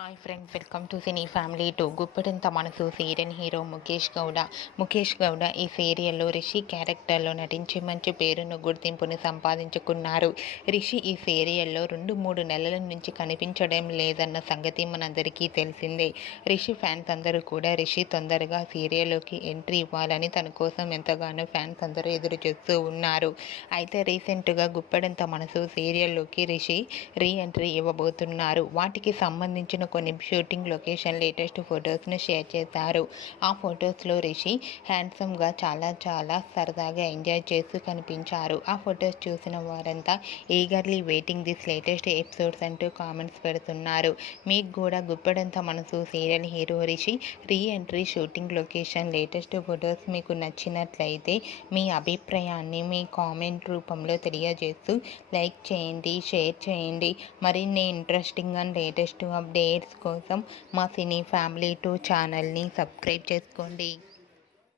Hi friends, welcome to cine family two. Guppedantha మనసు serial hero Mukesh Gowda ఈ సీరియల్లో రిషి క్యారెక్టర్లో నటించి మంచి పేరును గుర్తింపును సంపాదించుకున్నారు. రిషి ఈ సీరియల్లో 2-3 నెలల నుంచి కనిపించడం లేదన్న సంగతి మనందరికీ తెలిసిందే. రిషి ఫ్యాన్స్ అందరూ కూడా రిషి తొందరగా సీరియల్లోకి ఎంట్రీ ఇవ్వాలని తన కోసం ఎంతగానో ఫ్యాన్స్ అందరూ ఎదురు చూస్తూ ఉన్నారు. అయితే రీసెంట్గా గుప్పెడంత మనసు సీరియల్లోకి రిషి రీ ఎంట్రీ ఇవ్వబోతున్నారు. వాటికి సంబంధించిన కొన్ని షూటింగ్ లొకేషన్ లేటెస్ట్ ఫొటోస్ను షేర్ చేశారు. ఆ ఫొటోస్లో రిషి హ్యాండ్సమ్గా చాలా సరదాగా ఎంజాయ్ చేస్తూ కనిపించారు. ఆ ఫొటోస్ చూసిన వారంతా eagerly waiting this latest episodes అంటూ కామెంట్స్ పెడుతున్నారు. మీకు కూడా గుప్పెడంత మనసు serial hero Rishi re entry shooting location latest photos మీకు నచ్చినట్లయితే మీ అభిప్రాయాన్ని మీ కామెంట్ రూపంలో తెలియజేస్తూ లైక్ చేయండి, షేర్ చేయండి. మరిన్ని ఇంట్రెస్టింగ్ అండ్ లేటెస్ట్ అప్డేట్స్ కోసం మా సినీ ఫ్యామిలీ 2 ఛానల్ని సబ్స్క్రైబ్ చేసుకోండి.